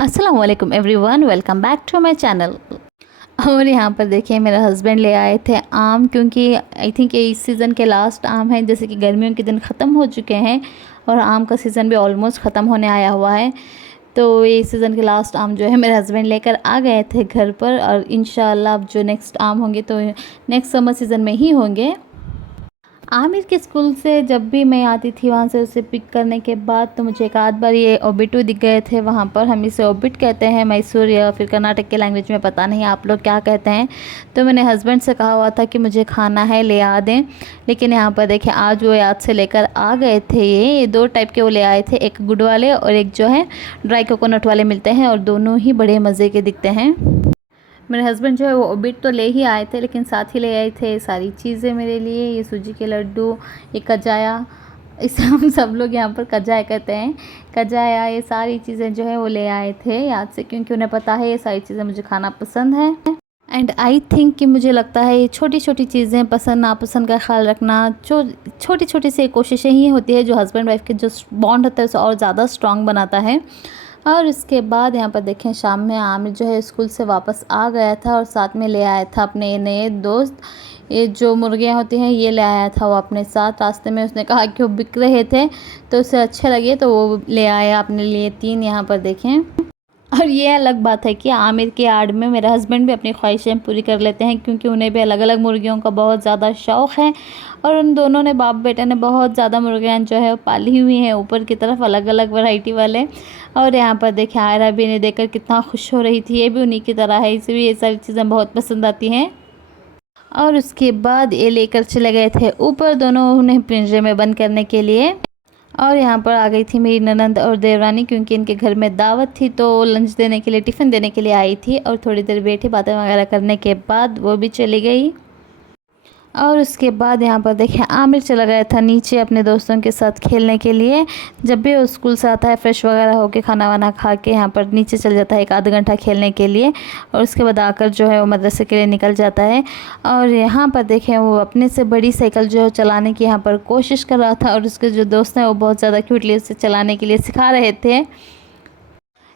अस्सलाम वालेकुम everyone, welcome back to my channel. और यहाँ पर देखिए मेरे हस्बैंड ले आए थे आम, क्योंकि आई थिंक ये इस सीज़न के लास्ट आम है। जैसे कि गर्मियों के दिन ख़त्म हो चुके हैं और आम का सीज़न भी ऑलमोस्ट ख़त्म होने आया हुआ है। तो ये सीज़न के लास्ट आम जो है मेरे हस्बैंड लेकर आ गए थे घर पर, और इंशाल्लाह अब जो नेक्स्ट आम होंगे तो नेक्स्ट समर सीज़न में ही होंगे। आमिर के स्कूल से जब भी मैं आती थी वहाँ से उसे पिक करने के बाद, तो मुझे एक आध बार ये ओबिटू दिख गए थे वहाँ पर। हम इसे ओबिट कहते हैं मैसूर या फिर कर्नाटक के लैंग्वेज में, पता नहीं आप लोग क्या कहते हैं। तो मैंने हस्बैंड से कहा हुआ था कि मुझे खाना है, ले आ दें। लेकिन यहाँ पर देखिए आज वो याद से लेकर आ गए थे। ये दो टाइप के वो ले आए थे, एक गुड़ वाले और एक जो है ड्राई कोकोनट वाले मिलते हैं, और दोनों ही बड़े मज़े के दिखते हैं। मेरे हस्बैंड जो है वो ओबिट तो ले ही आए थे, लेकिन साथ ही ले आए थे सारी चीज़ें मेरे लिए। ये सूजी के लड्डू, ये कजाया, इसे हम सब लोग यहाँ पर कजाया कहते हैं, कजाया, ये सारी चीज़ें जो है वो ले आए थे याद से, क्योंकि उन्हें पता है ये सारी चीज़ें मुझे खाना पसंद है। एंड आई थिंक कि मुझे लगता है ये छोटी छोटी चीज़ें, पसंद नापसंद का ख्याल रखना, जो छोटी छोटी सी कोशिशें ही होती है जो हस्बैंड वाइफ के जो बॉन्ड होता है उसे और ज़्यादा स्ट्रॉन्ग बनाता है। और उसके बाद यहाँ पर देखें शाम में आमिर जो है स्कूल से वापस आ गया था और साथ में ले आया था अपने नए दोस्त। ये जो मुर्गियाँ होती हैं ये ले आया था वो अपने साथ। रास्ते में उसने कहा कि वो बिक रहे थे तो उसे अच्छे लगे तो वो ले आया अपने लिए 3। यहाँ पर देखें, और ये अलग बात है कि आमिर के आड़ में मेरे हस्बैंड भी अपनी ख्वाहिशें पूरी कर लेते हैं, क्योंकि उन्हें भी अलग अलग मुर्गियों का बहुत ज़्यादा शौक़ है। और उन दोनों ने, बाप बेटे ने, बहुत ज़्यादा मुर्गियाँ जो है पाली हुई हैं ऊपर की तरफ, अलग अलग वैरायटी वाले। और यहाँ पर देखिए आयरा भी इन्हें देखकर कितना खुश हो रही थी, ये भी उन्हीं की तरह है, इसे भी ये सारी चीज़ें बहुत पसंद आती हैं। और उसके बाद ये लेकर चले गए थे ऊपर दोनों उन्हें पिंजरे में बंद करने के लिए। और यहाँ पर आ गई थी मेरी ननंद और देवरानी, क्योंकि इनके घर में दावत थी तो लंच देने के लिए, टिफ़िन देने के लिए आई थी। और थोड़ी देर बैठी बातें वगैरह करने के बाद वो भी चली गई। और उसके बाद यहाँ पर देखिए आमिर चला गया था नीचे अपने दोस्तों के साथ खेलने के लिए। जब भी वो स्कूल से आता है फ्रेश वगैरह होके खाना वाना खा के यहाँ पर नीचे चल जाता है एक आधा घंटा खेलने के लिए, और उसके बाद आकर जो है वो मदरसे के लिए निकल जाता है। और यहाँ पर देखें वो अपने से बड़ी साइकिल जो है चलाने की यहाँ पर कोशिश कर रहा था, और उसके जो दोस्त हैं वो बहुत ज़्यादा क्यूटली उसे चलाने के लिए सिखा रहे थे।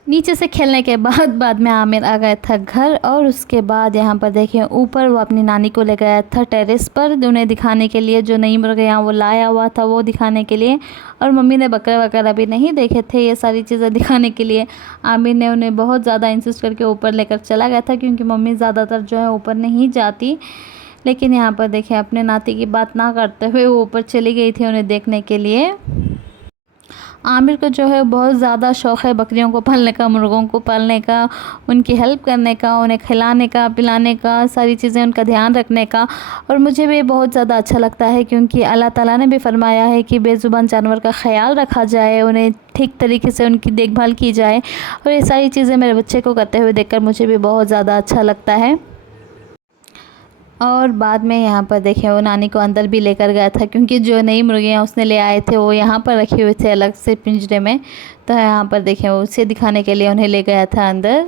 नीचे से खेलने के बाद में आमिर आ गया था घर। और उसके बाद यहाँ पर देखें ऊपर वो अपनी नानी को ले गया था टेरेस पर उन्हें दिखाने के लिए, जो नई मुर्गियाँ वो लाया हुआ था वो दिखाने के लिए। और मम्मी ने बकरे वगैरह भी नहीं देखे थे, ये सारी चीज़ें दिखाने के लिए आमिर ने उन्हें बहुत ज़्यादा इंसिस्ट करके ऊपर लेकर चला गया था, क्योंकि मम्मी ज़्यादातर जो है ऊपर नहीं जाती। लेकिन यहाँ पर देखें अपने नाती की बात ना करते हुए वो ऊपर चली गई थी उन्हें देखने के लिए। आमिर को जो है बहुत ज़्यादा शौक़ है बकरियों को पालने का, मुर्गों को पालने का, उनकी हेल्प करने का, उन्हें खिलाने का, पिलाने का, सारी चीज़ें उनका ध्यान रखने का। और मुझे भी बहुत ज़्यादा अच्छा लगता है, क्योंकि अल्लाह ताला ने भी फरमाया है कि बेज़ुबान जानवर का ख्याल रखा जाए, उन्हें ठीक तरीके से उनकी देखभाल की जाए। और ये सारी चीज़ें मेरे बच्चे को करते हुए देखकर मुझे भी बहुत ज़्यादा अच्छा लगता है। और बाद में यहाँ पर देखें वो नानी को अंदर भी लेकर गया था, क्योंकि जो नई मुर्गियाँ उसने ले आए थे वो यहाँ पर रखे हुए थे अलग से पिंजरे में। तो यहाँ पर देखें उसे दिखाने के लिए उन्हें ले गया था अंदर।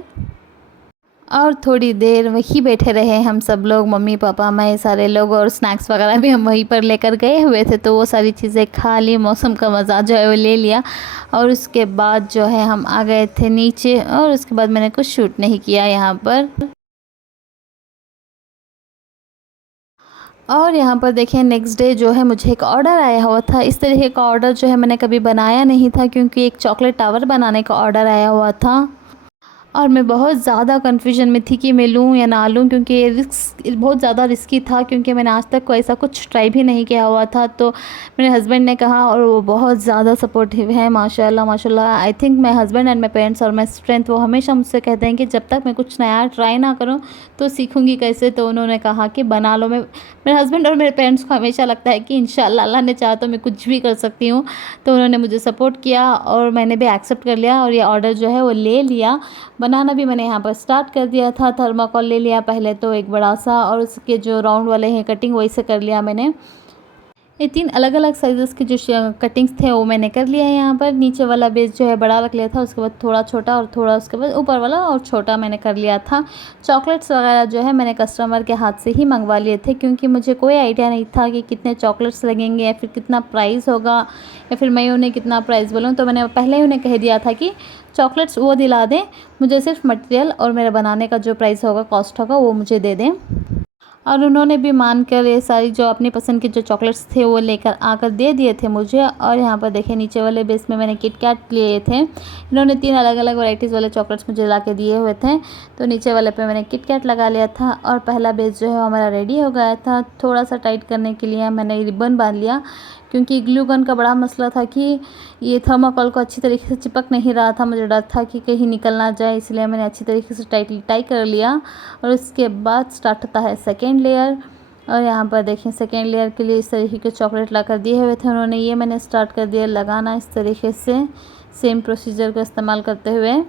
और थोड़ी देर वहीं बैठे रहे हम सब लोग, मम्मी पापा मैं सारे लोग, और स्नैक्स वगैरह भी हम वहीं पर लेकर गए हुए थे। तो वो सारी चीज़ें खा ली, मौसम का मज़ा जो है वो ले लिया। और उसके बाद जो है हम आ गए थे नीचे, और उसके बाद मैंने कुछ शूट नहीं किया यहाँ पर। और यहाँ पर देखें नेक्स्ट डे जो है मुझे एक ऑर्डर आया हुआ था। इस तरीके का ऑर्डर जो है मैंने कभी बनाया नहीं था, क्योंकि एक चॉकलेट टावर बनाने का ऑर्डर आया हुआ था। और मैं बहुत ज़्यादा कन्फ्यूजन में थी कि मैं लूँ या ना लूँ, क्योंकि ये बहुत ज़्यादा रिस्की था, क्योंकि मैंने आज तक कोई ऐसा कुछ ट्राई भी नहीं किया हुआ था। तो मेरे हस्बैंड ने कहा, और वो बहुत ज़्यादा सपोर्टिव है माशाल्लाह माशाल्लाह। I think my husband and my parents और माई स्ट्रेंथ, वो हमेशा मुझसे कहते हैं कि जब तक मैं कुछ नया ट्राई ना करूँ तो सीखूँगी कैसे। तो उन्होंने कहा कि बना लो। मेरे हस्बैंड और मेरे पेरेंट्स को हमेशा लगता है कि इंशाल्लाह अल्लाह ने चाहा तो मैं कुछ भी कर सकती हूँ। तो उन्होंने मुझे सपोर्ट किया और मैंने भी एक्सेप्ट कर लिया, और ये ऑर्डर जो है वो ले लिया। बनाना भी मैंने यहाँ पर स्टार्ट कर दिया था। थर्माकोल ले लिया पहले तो एक बड़ा सा, और उसके जो राउंड वाले हैं कटिंग वही से कर लिया मैंने। ये 3 अलग-अलग साइज़ेस के जो कटिंग्स थे वो मैंने कर लिया है यहाँ पर। नीचे वाला बेस जो है बड़ा रख लिया था, उसके बाद थोड़ा छोटा और थोड़ा उसके बाद ऊपर वाला और छोटा मैंने कर लिया था। चॉकलेट्स वगैरह जो है मैंने कस्टमर के हाथ से ही मंगवा लिए थे, क्योंकि मुझे कोई आइडिया नहीं था कि कितने चॉकलेट्स लगेंगे या फिर कितना प्राइस होगा या फिर मैं उन्हें कितना प्राइस बोलूँ। तो मैंने पहले ही उन्हें कह दिया था कि चॉकलेट्स वो दिला दें, मुझे सिर्फ मटेरियल और मेरा बनाने का जो प्राइस होगा, कॉस्ट होगा, वो मुझे दे दें। और उन्होंने भी मानकर ये सारी जो अपनी पसंद के जो चॉकलेट्स थे वो लेकर आकर दे दिए थे मुझे। और यहाँ पर देखिए नीचे वाले बेस में मैंने किट कैट लिए थे। इन्होंने 3 अलग-अलग वैराइटीज़ वाले चॉकलेट्स मुझे ला के दिए हुए थे। तो नीचे वाले पे मैंने किट कैट लगा लिया था और पहला बेस जो है हमारा रेडी हो गया था। थोड़ा-सा टाइट करने के लिए मैंने रिबन बाँध लिया, क्योंकि ग्लू गन का बड़ा मसला था कि ये थर्माकोल को अच्छी तरीके से चिपक नहीं रहा था। मुझे डर था कि कहीं निकल ना जाए, इसलिए मैंने अच्छी तरीके से टाइटली टाई कर लिया। और उसके बाद स्टार्ट होता है सेकेंड लेयर। और यहाँ पर देखें सेकेंड लेयर के लिए इस तरीके के चॉकलेट ला कर दिए हुए थे उन्होंने। ये मैंने स्टार्ट कर दिया लगाना इस तरीके से, सेम प्रोसीजर का इस्तेमाल करते हुए।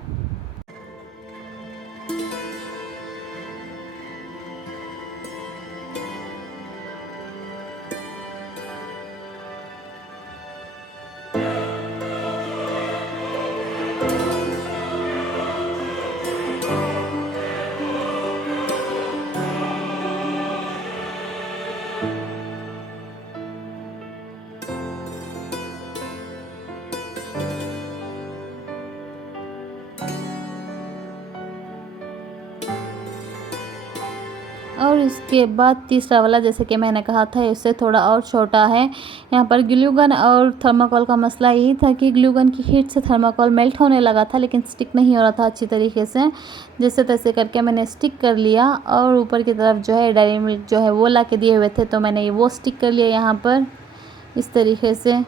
और इसके बाद तीसरा वाला, जैसे कि मैंने कहा था, इससे थोड़ा और छोटा है। यहाँ पर ग्लू गन और थर्माकोल का मसला यही था कि ग्लू गन की हीट से थर्माकोल मेल्ट होने लगा था, लेकिन स्टिक नहीं हो रहा था अच्छी तरीके से। जैसे तैसे करके मैंने स्टिक कर लिया। और ऊपर की तरफ जो है डेयरी मिल्क जो है वो ला के दिए हुए थे, तो मैंने वो स्टिक कर लिया यहाँ पर इस तरीके से।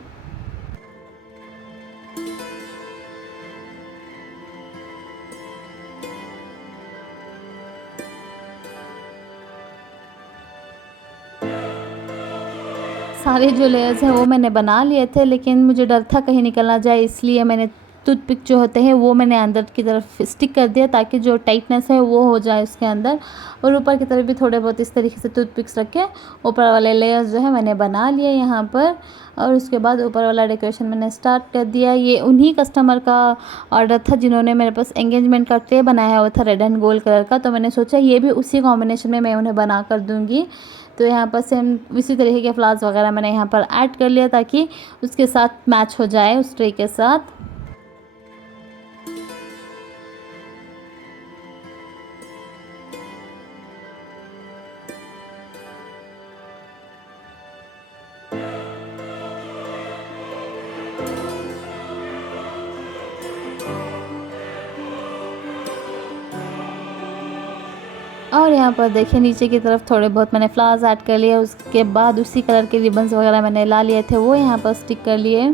सारे जो लेयर्स हैं वो मैंने बना लिए थे, लेकिन मुझे डर था कहीं निकल ना जाए, इसलिए मैंने टूथपिक जो होते हैं वो मैंने अंदर की तरफ स्टिक कर दिया, ताकि जो टाइटनेस है वो हो जाए उसके अंदर। और ऊपर की तरफ भी थोड़े बहुत इस तरीके से टूथपिक्स रख के ऊपर वाले लेयर्स जो है मैंने बना लिए यहाँ पर। और उसके बाद ऊपर वाला डेकोरेशन मैंने स्टार्ट कर दिया। ये उन्हीं कस्टमर का ऑर्डर था जिन्होंने मेरे पास एंगेजमेंट का ट्रे बनाया हुआ था रेड एंड गोल्ड कलर का, तो मैंने सोचा ये भी उसी कॉम्बिनेशन में मैं उन्हें बना कर दूँगी। तो यहाँ पर सेम इसी तरीके के फ्लावर्स वगैरह मैंने यहाँ पर ऐड कर लिया, ताकि उसके साथ मैच हो जाए उस ट्रे के साथ। और यहाँ पर देखिए नीचे की तरफ थोड़े बहुत मैंने फ्लावर्स ऐड कर लिए। उसके बाद उसी कलर के रिबन्स वगैरह मैंने ला लिए थे, वो यहाँ पर स्टिक कर लिए।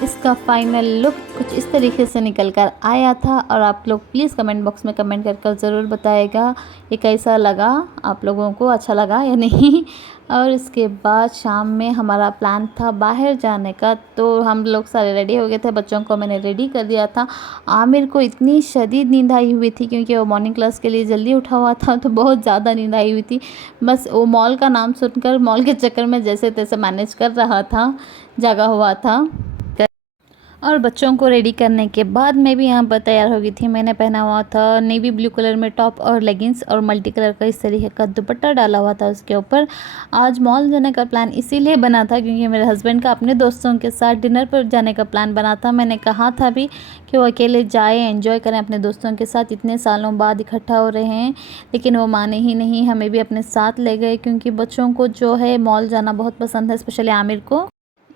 इसका फाइनल लुक कुछ इस तरीके से निकल कर आया था। और आप लोग प्लीज़ कमेंट बॉक्स में कमेंट कर ज़रूर बताइएगा ये कैसा लगा, आप लोगों को अच्छा लगा या नहीं। और इसके बाद शाम में हमारा प्लान था बाहर जाने का, तो हम लोग सारे रेडी हो गए थे। बच्चों को मैंने रेडी कर दिया था। आमिर को इतनी शदीद नींद आई हुई थी, क्योंकि वो मॉर्निंग क्लास के लिए जल्दी उठा हुआ था, तो बहुत ज़्यादा नींद आई हुई थी। बस वो मॉल का नाम सुनकर मॉल के चक्कर में जैसे तैसे मैनेज कर रहा था, जागा हुआ था। और बच्चों को रेडी करने के बाद मैं भी यहाँ पर तैयार हो गई थी। मैंने पहना हुआ था नेवी ब्लू कलर में टॉप और लेगिंग्स, और मल्टी कलर का इस तरीके का दुपट्टा डाला हुआ था उसके ऊपर। आज मॉल जाने का प्लान इसीलिए बना था क्योंकि मेरे हस्बैंड का अपने दोस्तों के साथ डिनर पर जाने का प्लान बना था। मैंने कहा था भी कि वो अकेले जाए, एंजॉय करें अपने दोस्तों के साथ, इतने सालों बाद इकट्ठा हो रहे हैं। लेकिन वो माने ही नहीं, हमें भी अपने साथ ले गए, क्योंकि बच्चों को जो है मॉल जाना बहुत पसंद है, स्पेशली आमिर को।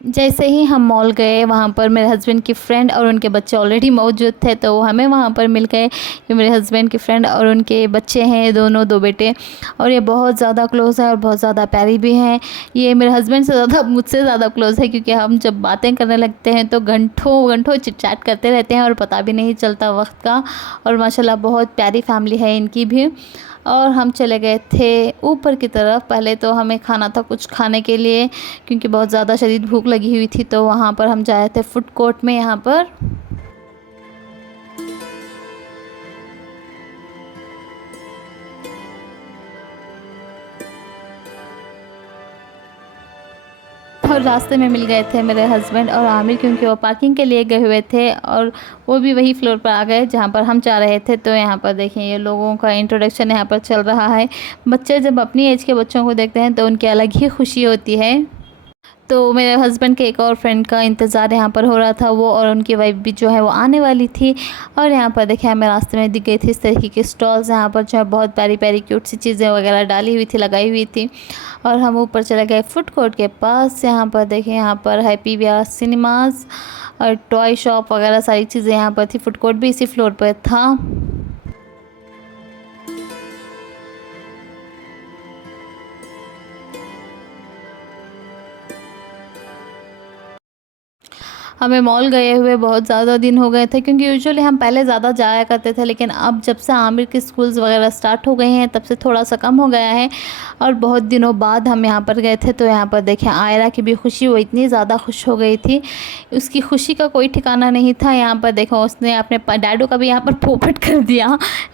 जैसे ही हम मॉल गए वहाँ पर मेरे हस्बैंड की फ्रेंड और उनके बच्चे ऑलरेडी मौजूद थे, तो हमें वहाँ पर मिल गए कि मेरे हस्बैंड की फ्रेंड और उनके बच्चे हैं, दोनों 2 बेटे, और ये बहुत ज़्यादा क्लोज़ है और बहुत ज़्यादा प्यारी भी हैं। ये मेरे हस्बैंड से ज़्यादा मुझसे ज़्यादा क्लोज़ है, क्योंकि हम जब बातें करने लगते हैं तो घंटों घंटों चिट-चैट करते रहते हैं और पता भी नहीं चलता वक्त का। और माशाल्लाह बहुत प्यारी फैमिली है इनकी भी। और हम चले गए थे ऊपर की तरफ। पहले तो हमें खाना था कुछ खाने के लिए, क्योंकि बहुत ज़्यादा शदीद भूख लगी हुई थी, तो वहाँ पर हम जाए थे फूड कोर्ट में यहाँ पर। और रास्ते में मिल गए थे मेरे हस्बैंड और आमिर, क्योंकि वो पार्किंग के लिए गए हुए थे और वो भी वही फ्लोर पर आ गए जहाँ पर हम जा रहे थे। तो यहाँ पर देखिए ये लोगों का इंट्रोडक्शन यहाँ पर चल रहा है। बच्चे जब अपनी एज के बच्चों को देखते हैं तो उनकी अलग ही खुशी होती है। तो मेरे हस्बैंड के एक और फ्रेंड का इंतज़ार यहाँ पर हो रहा था, वो और उनकी वाइफ भी जो है वो आने वाली थी। और यहाँ पर देखिए हमें रास्ते में दिख गई थी इस तरीके की स्टॉल्स, यहाँ पर जो है बहुत प्यारी प्यारी क्यूट सी चीज़ें वगैरह डाली हुई थी, लगाई हुई थी। और हम ऊपर चले गए फूड कोर्ट के पास। यहाँ पर देखिए यहाँ पर हैप्पी व्यास सिनेमाज़ और टॉय शॉप वगैरह सारी चीज़ें यहाँ पर थी। फूड कोर्ट भी इसी फ्लोर पर था। हमें मॉल गए हुए बहुत ज़्यादा दिन हो गए थे, क्योंकि यूजुअली हम पहले ज़्यादा जाया करते थे, लेकिन अब जब से आमिर की स्कूल्स वगैरह स्टार्ट हो गए हैं तब से थोड़ा सा कम हो गया है। और बहुत दिनों बाद हम यहाँ पर गए थे। तो यहाँ पर देखें आयरा की भी खुशी, वो इतनी ज़्यादा खुश हो गई थी, उसकी खुशी का कोई ठिकाना नहीं था। यहाँ पर देखो उसने अपने डैडू का भी यहाँ पर पोपट कर दिया।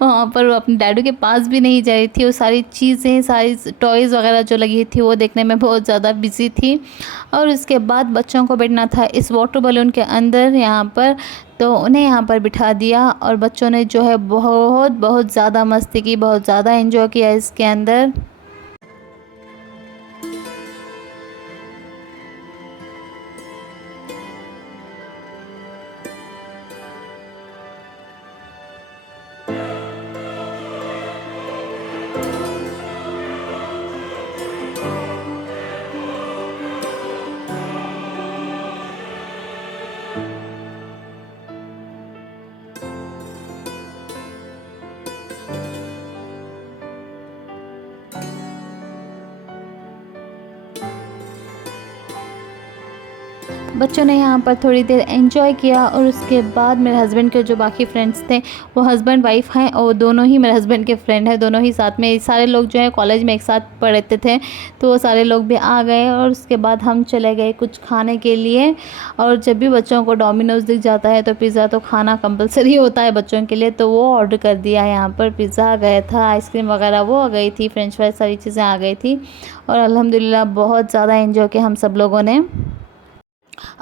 वहाँ पर वो अपने डैडू के पास भी नहीं जा रही थी। वो सारी चीज़ें, सारी टॉयज़ वगैरह जो लगी थी वो देखने में बहुत ज़्यादा बिजी थी। और उसके बाद बच्चों को बैठना था इस वाटर बलून के अंदर यहाँ पर, तो उन्हें यहाँ पर बिठा दिया और बच्चों ने जो है बहुत बहुत ज़्यादा मस्ती की, बहुत ज़्यादा एंजॉय किया इसके अंदर। बच्चों ने यहाँ पर थोड़ी देर एंजॉय किया और उसके बाद मेरे हस्बैंड के जो बाकी फ्रेंड्स थे, वो हस्बैंड वाइफ हैं और दोनों ही मेरे हस्बैंड के फ्रेंड हैं, दोनों ही साथ में। सारे लोग जो है कॉलेज में एक साथ पढ़ते थे, तो वो सारे लोग भी आ गए। और उसके बाद हम चले गए कुछ खाने के लिए। और जब भी बच्चों को डोमिनोज़ दिख जाता है तो पिज़्ज़ा तो खाना कंपलसरी होता है बच्चों के लिए, तो वो ऑर्डर कर दिया। यहाँ पर पिज़्ज़ा आ गया था, आइसक्रीम वगैरह वो आ गई थी, फ्रेंच फ्राइज सारी चीज़ें आ गई थी। और अल्हम्दुलिल्लाह बहुत ज़्यादा एंजॉय किया हम सब लोगों ने।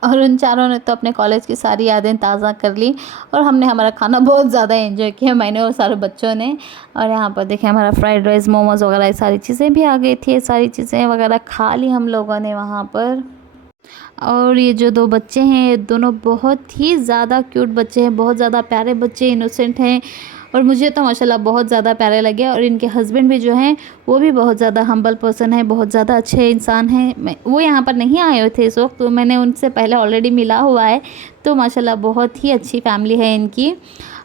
और उन चारों ने तो अपने कॉलेज की सारी यादें ताज़ा कर ली। और हमने हमारा खाना बहुत ज़्यादा एंजॉय किया, मैंने और सारे बच्चों ने। और यहाँ पर देखिए हमारा फ्राइड राइस, मोमोज़ वगैरह ये सारी चीज़ें भी आ गई थी। ये सारी चीज़ें वगैरह खा ली हम लोगों ने वहाँ पर। और ये जो 2 बच्चे हैं, ये दोनों बहुत ही ज़्यादा क्यूट बच्चे हैं, बहुत ज़्यादा प्यारे बच्चे, इनोसेंट हैं। और मुझे तो माशाल्लाह बहुत ज़्यादा प्यारे लगे। और इनके हस्बैंड भी जो हैं वो भी बहुत ज़्यादा हम्बल पर्सन है, बहुत ज़्यादा अच्छे इंसान हैं। वो यहाँ पर नहीं आए हुए थे इस वक्त, तो मैंने उनसे पहले ऑलरेडी मिला हुआ है। तो माशाल्लाह बहुत ही अच्छी फैमिली है इनकी।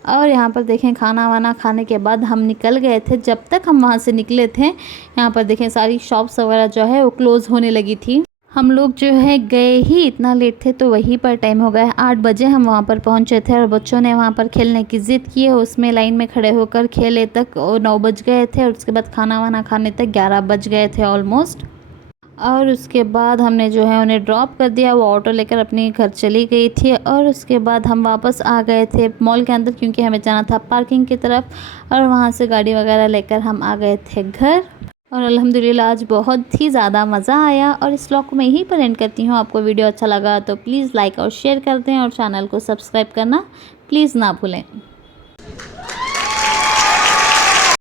और यहाँ पर देखें खाना वाना खाने के बाद हम निकल गए थे। जब तक हम वहाँ से निकले थे, यहाँ पर देखें सारी शॉप्स वगैरह जो है वो क्लोज़ होने लगी थी। हम लोग जो है गए ही इतना लेट थे, तो वहीं पर टाइम हो गया 8 बजे हम वहाँ पर पहुँचे थे। और बच्चों ने वहाँ पर खेलने की ज़िद की, उसमें लाइन में खड़े होकर खेले तक 9 बज गए थे। और उसके बाद खाना वाना खाने तक 11 बज गए थे ऑलमोस्ट। और उसके बाद हमने जो है उन्हें ड्रॉप कर दिया, वो ऑटो लेकर अपने घर चली गई थी। और उसके बाद हम वापस आ गए थे मॉल के अंदर, क्योंकि हमें जाना था पार्किंग की तरफ। और वहाँ से गाड़ी वगैरह लेकर हम आ गए थे घर। और अल्हम्दुलिल्लाह आज बहुत ही ज़्यादा मज़ा आया। और इस व्लॉग को मैं यहीं पर एंड करती हूँ। आपको वीडियो अच्छा लगा तो प्लीज़ लाइक और शेयर कर दें, और चैनल को सब्सक्राइब करना प्लीज़ ना भूलें।